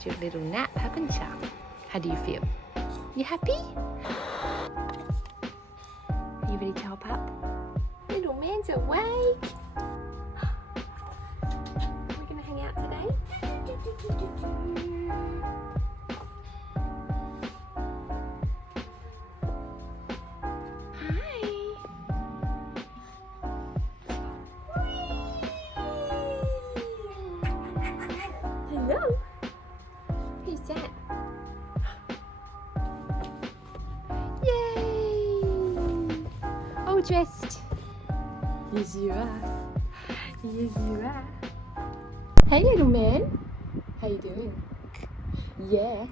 had your little nap, haven't you? How do you feel? You happy? Are you ready to hop up? Little man's awake. We're gonna hang out today. Hello. Who's that? Yay! All dressed. Yes, you are. Yes, you are. Hey, little man. How you doing? Yeah.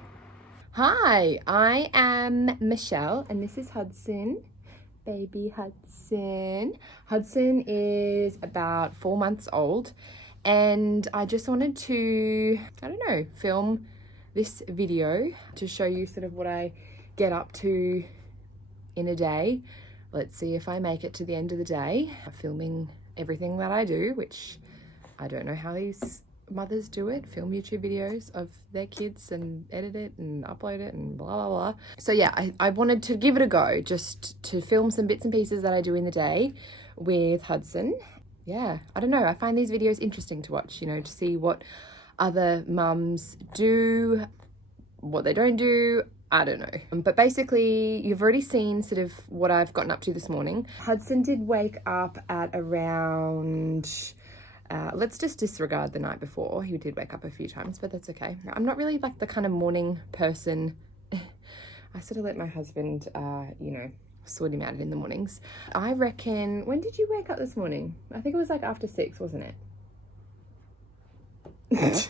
Hi, I am Michelle, and this is Hudson. Baby Hudson. Hudson is about 4 months old. And I just wanted to, film this video to show you sort of what I get up to in a day. Let's see if I make it to the end of the day, filming everything that I do, which I don't know how these mothers do it, film YouTube videos of their kids and edit it and upload it and blah, blah, blah. So yeah, I wanted to give it a go, just to film some bits and pieces that I do in the day with Hudson. Yeah, I don't know, I find these videos interesting to watch, to see what other mums do, what they don't do, I don't know. But basically, you've already seen sort of what I've gotten up to this morning. Hudson did wake up at around, let's just disregard the night before. He did wake up a few times, but that's okay. I'm not really like the kind of morning person. I sort of let my husband, sort him out in the mornings. I reckon, when did you wake up this morning? I think it was like after 6, wasn't it?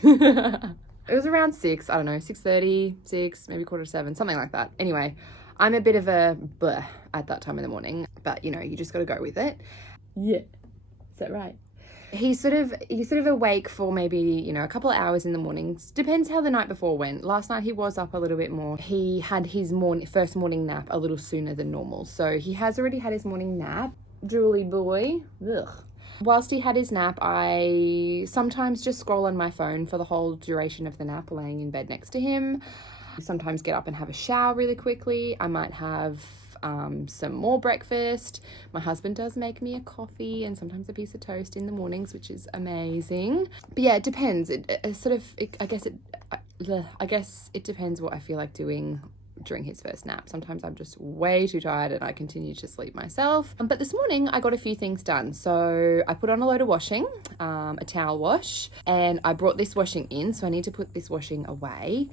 It was around 6, I don't know, 6:30, 6, maybe 6:45, something like that. Anyway, I'm a bit of a bleh at that time in the morning, but you just got to go with it. Yeah, is that right? He's sort of awake for maybe, a couple of hours in the mornings. Depends how the night before went. Last night he was up a little bit more. He had his first morning nap a little sooner than normal. So he has already had his morning nap. Drooly boy. Ugh. Whilst he had his nap, I sometimes just scroll on my phone for the whole duration of the nap, laying in bed next to him. Sometimes get up and have a shower really quickly. I might have some more breakfast. My husband does make me a coffee and sometimes a piece of toast in the mornings, which is amazing. But yeah, it depends. I guess it depends what I feel like doing during his first nap. Sometimes I'm just way too tired and I continue to sleep myself. But this morning I got a few things done. So I put on a load of washing, a towel wash, and I brought this washing in. So I need to put this washing away.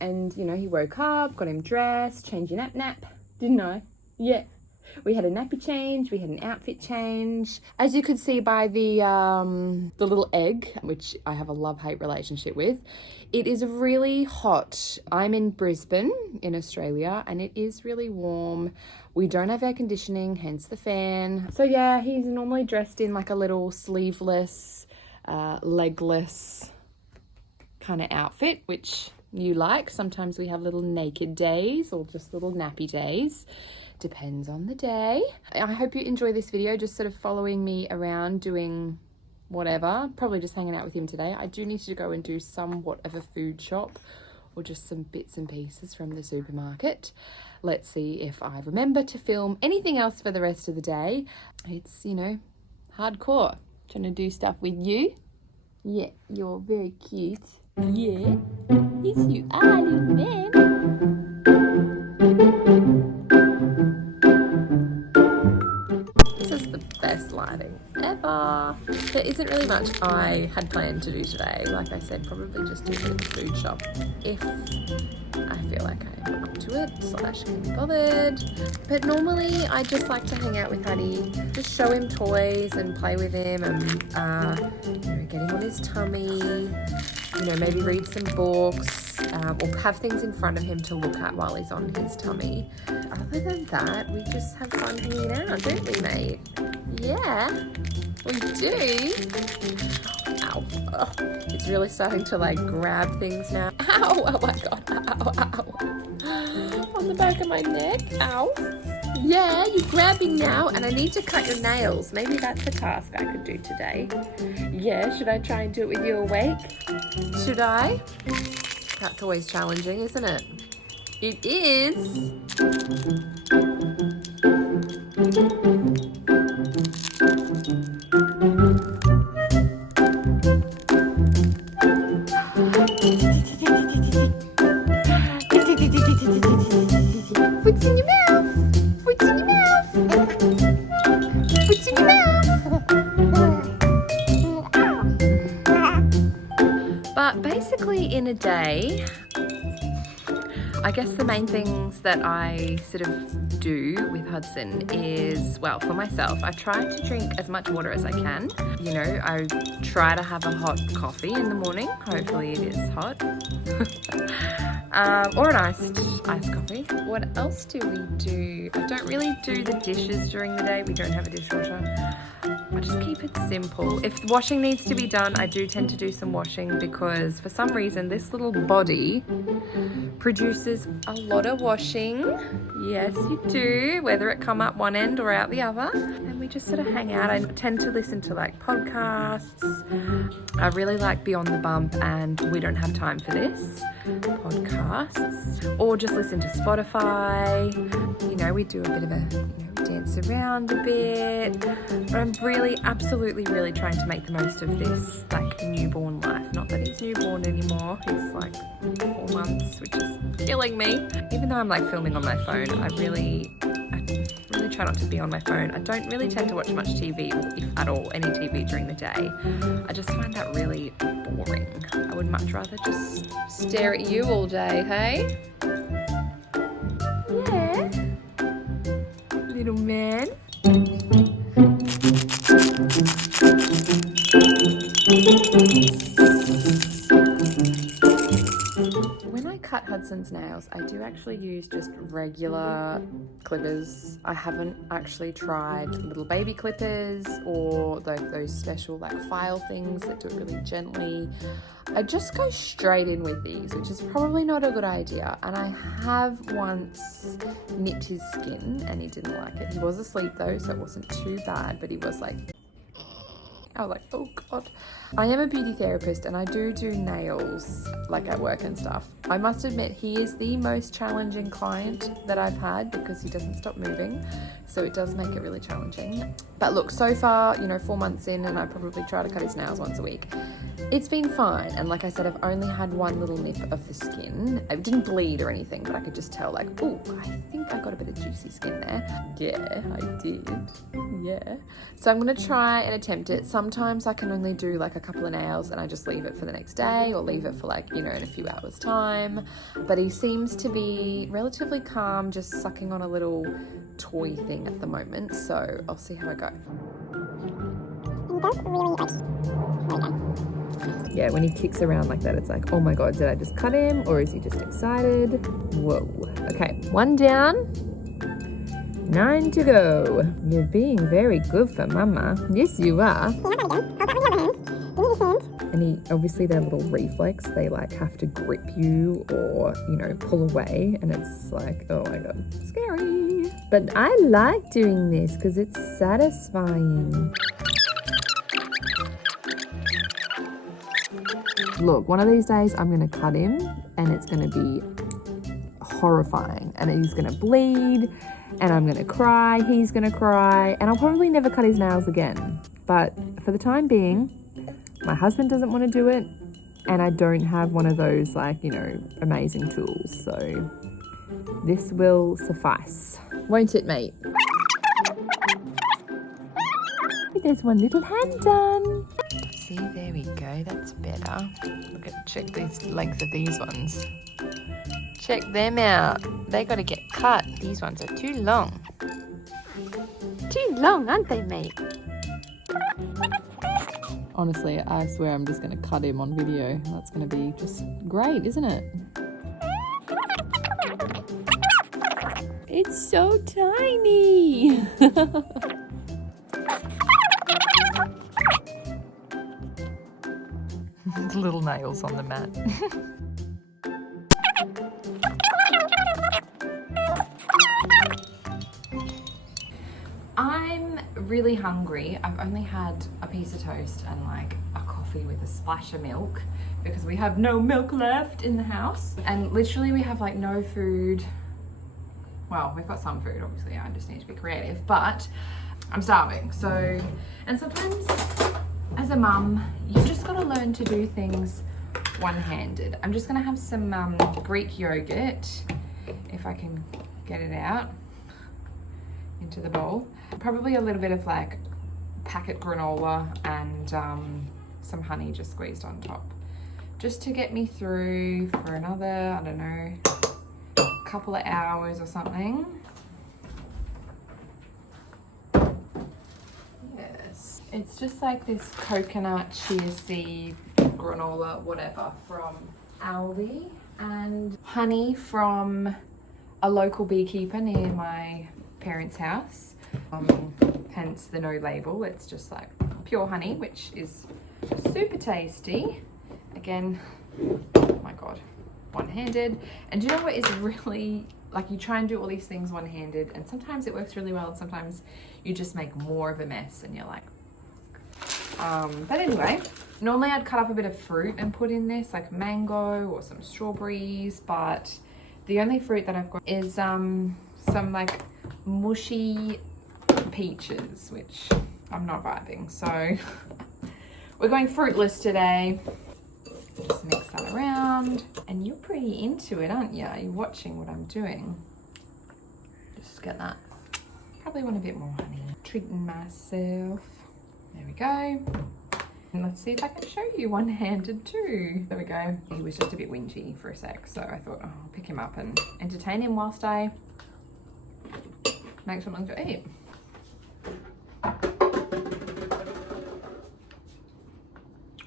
And he woke up, got him dressed, changed your nap, didn't I? Yeah. We had a nappy change, we had an outfit change. As you could see by the little egg, which I have a love-hate relationship with, it is really hot. I'm in Brisbane in Australia and it is really warm. We don't have air conditioning, hence the fan. So yeah, he's normally dressed in like a little sleeveless, legless kind of outfit, which you like. Sometimes we have little naked days or just little nappy days. Depends on the day. I hope you enjoy this video, just sort of following me around doing whatever, probably just hanging out with him today. I do need to go and do somewhat of a food shop or just some bits and pieces from the supermarket. Let's see if I remember to film anything else for the rest of the day. It's, hardcore. Trying to do stuff with you. Yeah, you're very cute. Yeah. Yes, you are, little man. Best lighting ever. There isn't really much I had planned to do today. Like I said, probably just do a bit of a food shop if I feel like I'm up to it, / can be bothered. But normally I just like to hang out with Huddy, just show him toys and play with him and get him on his tummy, maybe read some books, or have things in front of him to look at while he's on his tummy. Other than that, we just have fun hanging out, don't we, mate? Yeah, we do. Ow. Oh, it's really starting to grab things now. Ow, oh my God, ow, ow. On the back of my neck, ow. Yeah, you're grabbing now and I need to cut your nails. Maybe that's a task I could do today. Yeah, should I try and do it with you awake? Should I? That's always challenging, isn't it? It is. What's in your mouth? What's in your mouth? What's in your mouth? But basically in a day, I guess the main things that I sort of do with Hudson is, well, for myself, I try to drink as much water as I can. You know, I try to have a hot coffee in the morning. Hopefully it is hot. Or an iced coffee. What else do we do? I don't really do the dishes during the day. We don't have a dishwasher. I just keep it simple. If washing needs to be done, I do tend to do some washing because for some reason this little body produces a lot of washing. Yes, you do, whether it come up one end or out the other. And we just sort of hang out. I tend to listen to like podcasts. I really like Beyond the Bump and We Don't Have Time for This podcasts, or just listen to Spotify. You know, we do a bit of a, dance around a bit. But I'm really, absolutely, really trying to make the most of this like newborn life. Not that he's newborn anymore. He's like 4 months, which is killing me. Even though I'm like filming on my phone, I really try not to be on my phone. I don't really tend to watch much TV, or if at all, any TV during the day. I just find that really boring. I would much rather just stare at you all day, hey? Yeah. Little man. When I cut Hudson's nails, I do actually use just regular clippers. I haven't actually tried little baby clippers or those special like file things that do it really gently. I just go straight in with these, which is probably not a good idea. And I have once nipped his skin and he didn't like it. He was asleep though, so it wasn't too bad, but he was like, I was like, oh God. I am a beauty therapist and I do nails like at work and stuff. I must admit he is the most challenging client that I've had because he doesn't stop moving. So it does make it really challenging. But look, so far, 4 months in and I probably try to cut his nails once a week. It's been fine. And like I said, I've only had one little nip of the skin. It didn't bleed or anything, but I could just tell like, oh, I think I got a bit of juicy skin there. Yeah, I did. Yeah. So I'm going to try and attempt it. Sometimes I can only do like a couple of nails and I just leave it for the next day or leave it for like, in a few hours time. But he seems to be relatively calm, just sucking on a little toy thing at the moment. So I'll see how I go. Yeah, when he kicks around like that, it's like, oh my God, did I just cut him or is he just excited? Whoa. Okay, 1 down. 9 to go. You're being very good for Mama. Yes, you are. And obviously their little reflex, they like have to grip you or, pull away. And it's like, oh my God, scary. But I like doing this because it's satisfying. Look, one of these days I'm going to cut him and it's going to be horrifying. And he's going to bleed. And I'm going to cry, he's going to cry, and I'll probably never cut his nails again. But for the time being, my husband doesn't want to do it, and I don't have one of those, amazing tools. So this will suffice. Won't it, mate? There's one little hand done. See, there we go, that's better. Check these length of these ones. Check them out. They got to get cut. These ones are too long. Too long, aren't they, mate? Honestly, I swear I'm just going to cut him on video. That's going to be just great, isn't it? It's so tiny. Little nails on the mat. I'm really hungry. I've only had a piece of toast and like a coffee with a splash of milk because we have no milk left in the house. And literally we have like no food. Well, we've got some food, obviously. I just need to be creative, but I'm starving. So, and sometimes as a mum, you've just got to learn to do things one-handed. I'm just gonna have some Greek yogurt, if I can get it out into the bowl. Probably a little bit of like packet granola and some honey just squeezed on top, just to get me through for another, I don't know, couple of hours or something. Yes, it's just like this coconut chia seed granola whatever from Aldi, and honey from a local beekeeper near my parents' house, hence the no label. It's just like pure honey, which is super tasty. Again, oh my god, one-handed. And do you know what is really, like, you try and do all these things one-handed and sometimes it works really well and sometimes you just make more of a mess and you're like, but anyway, normally I'd cut up a bit of fruit and put in this, like mango or some strawberries, but the only fruit that I've got is some like mushy peaches, which I'm not vibing, so we're going fruitless today. Just mix that around. And you're pretty into it, aren't you? You're watching what I'm doing. Just get that. Probably want a bit more honey. Treating myself. There we go. And let's see if I can show you one-handed too. There we go. He was just a bit whingy for a sec, so I thought, oh, I'll pick him up and entertain him whilst I make something to eat.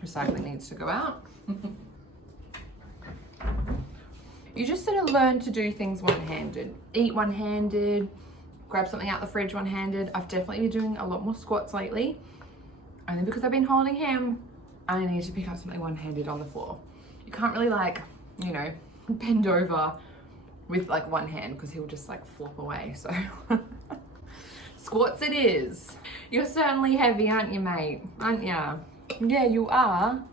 Recycling needs to go out. You just sort of learn to do things one-handed. Eat one-handed, grab something out the fridge one-handed. I've definitely been doing a lot more squats lately. Only because I've been holding him, I need to pick up something one-handed on the floor. You can't really like, you know, bend over with like one hand because he'll just like flop away, so. Squats it is. You're certainly heavy, aren't you, mate? Aren't ya? Yeah, you are.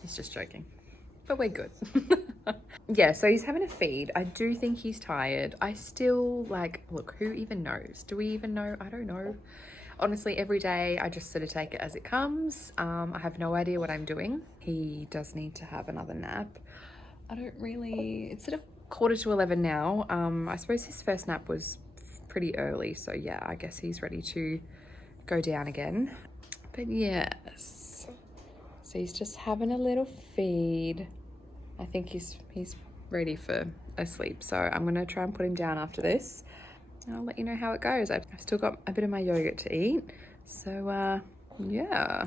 He's just joking, but we're good. Yeah, so he's having a feed. I do think he's tired. I still, like, look, who even knows? Do we even know? I don't know. Honestly, every day I just sort of take it as it comes. I have no idea what I'm doing. He does need to have another nap. I don't really, it's sort of 11:15 now. I suppose his first nap was pretty early, so yeah, I guess he's ready to go down again. But yes, so he's just having a little feed. I think he's ready for a sleep, so I'm gonna try and put him down after this. I'll let you know how it goes. I've still got a bit of my yogurt to eat, so yeah.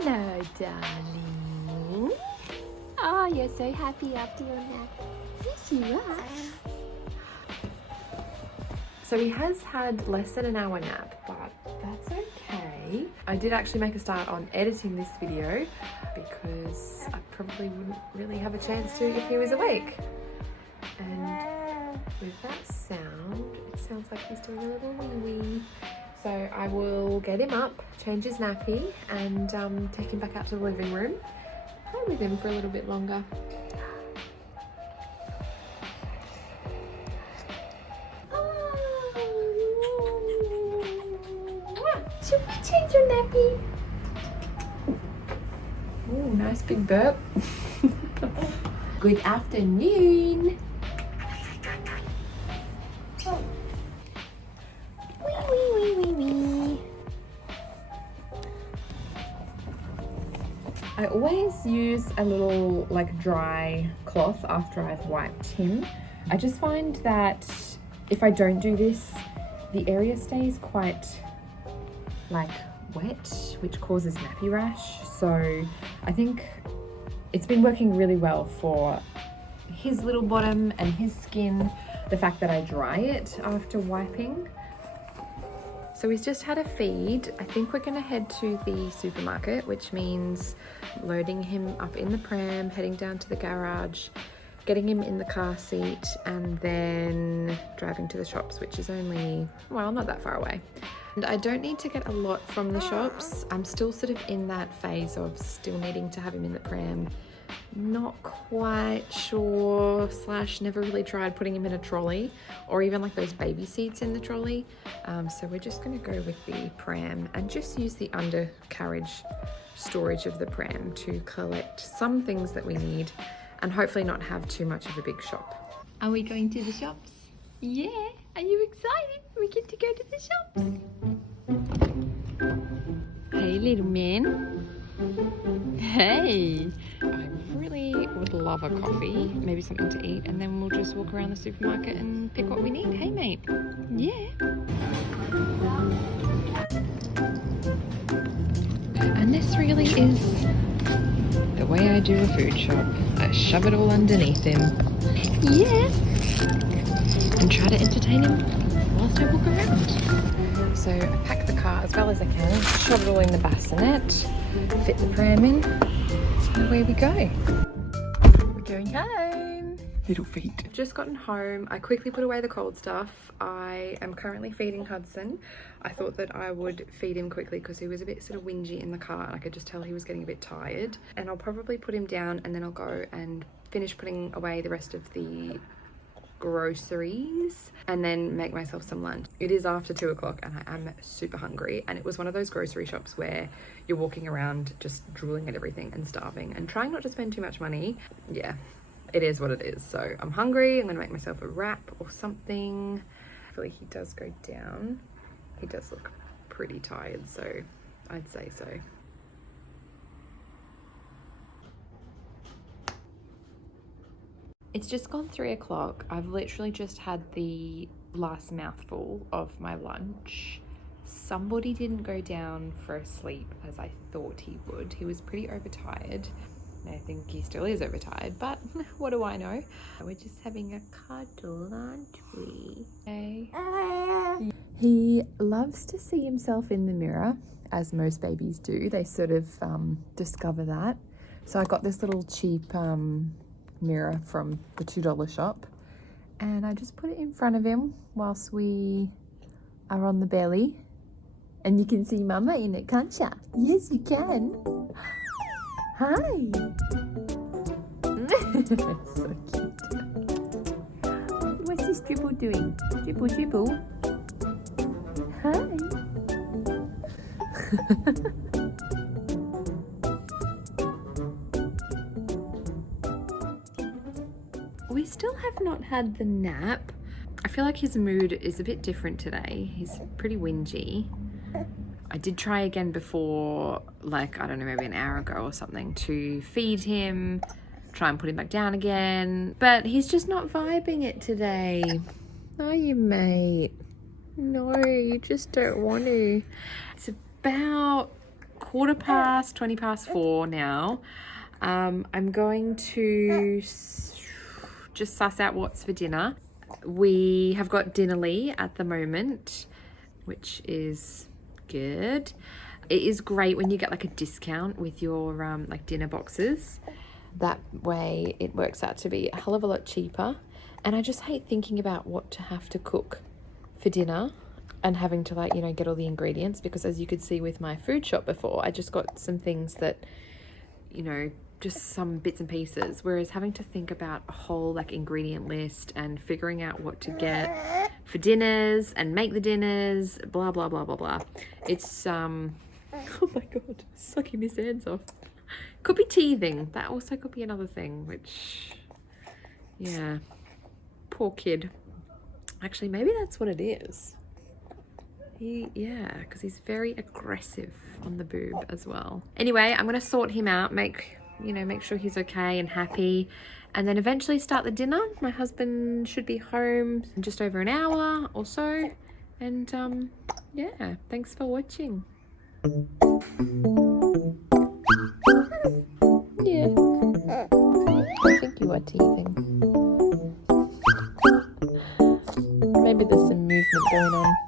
Hello, darling. Oh, you're so happy after your nap. Yes, you are. So he has had less than an hour nap, but that's okay. I did actually make a start on editing this video because I probably wouldn't really have a chance to if he was awake. And with that sound, it sounds like he's doing a little wee-wee. So I will get him up, change his nappy, and take him back out to the living room. Play with him for a little bit longer. Should we change your nappy? Oh, nice big burp. Good afternoon. I always use a little like dry cloth after I've wiped him. I just find that if I don't do this, the area stays quite like wet, which causes nappy rash. So I think it's been working really well for his little bottom and his skin. the fact that I dry it after wiping. So he's just had a feed. I think we're gonna head to the supermarket, which means loading him up in the pram, heading down to the garage, getting him in the car seat, and then driving to the shops, which is only, well, not that far away. And I don't need to get a lot from the shops. I'm still sort of in that phase of still needing to have him in the pram. Not quite sure / never really tried putting him in a trolley or even like those baby seats in the trolley. So we're just going to go with the pram and just use the undercarriage storage of the pram to collect some things that we need and hopefully not have too much of a big shop. Are we going to the shops? Yeah. Are you excited? We get to go to the shops. Hey, little man. Hey. I really would love a coffee, maybe something to eat, and then we'll just walk around the supermarket and pick what we need. Hey, mate. Yeah. And this really is the way I do a food shop. I shove it all underneath him. Yeah. And try to entertain him whilst I walk around. So I pack the car as well as I can, shove it all in the bassinet, fit the pram in, and away we go. We're going home. Little feet. I've just gotten home. I quickly put away the cold stuff. I am currently feeding Hudson. I thought that I would feed him quickly because he was a bit sort of whingy in the car and I could just tell he was getting a bit tired. And I'll probably put him down and then I'll go and finish putting away the rest of the groceries and then make myself some lunch. It is after 2 o'clock and I am super hungry, and it was one of those grocery shops where you're walking around just drooling at everything and starving and trying not to spend too much money. Yeah, it is what it is. So I'm hungry. I'm gonna make myself a wrap or something. Hopefully he does go down. He does look pretty tired, so I'd say so. It's just gone 3 o'clock. I've literally just had the last mouthful of my lunch. Somebody didn't go down for a sleep as I thought he would. He was pretty overtired. I think he still is overtired, but what do I know? We're just having a cuddle, aren't we? Okay. He loves to see himself in the mirror, as most babies do. They sort of discover that. So I got this little cheap mirror from the $2 shop, and I just put it in front of him whilst we are on the belly, and you can see Mama in it, can't ya? Yes, you can. Hi. So cute. What's this dribble doing? Dribble, dribble. Hi. We still have not had the nap. I feel like his mood is a bit different today. He's pretty whingy. I did try again before, like, I don't know, maybe an hour ago or something, to feed him, try and put him back down again. But he's just not vibing it today. Are you, mate? No, you just don't want to. It's about 4:20 now. I'm going to just suss out what's for dinner. We have got Dinnerly at the moment, which is good. It is great when you get like a discount with your like dinner boxes. That way it works out to be a hell of a lot cheaper. And I just hate thinking about what to have to cook for dinner and having to, like, you know, get all the ingredients, because as you could see with my food shop before, I just got some things that, you know, just some bits and pieces, whereas having to think about a whole like ingredient list and figuring out what to get for dinners and make the dinners, blah blah blah blah blah. It's oh my god, sucking his hands off. Could be teething. That also could be another thing, which, yeah, poor kid. Actually, maybe that's what it is. Yeah, because he's very aggressive on the boob as well. Anyway, I'm gonna sort him out, make sure he's okay and happy, and then eventually start the dinner. My husband should be home in just over an hour or so, and yeah, thanks for watching. Yeah, I think you are teething. maybe there's some movement going on.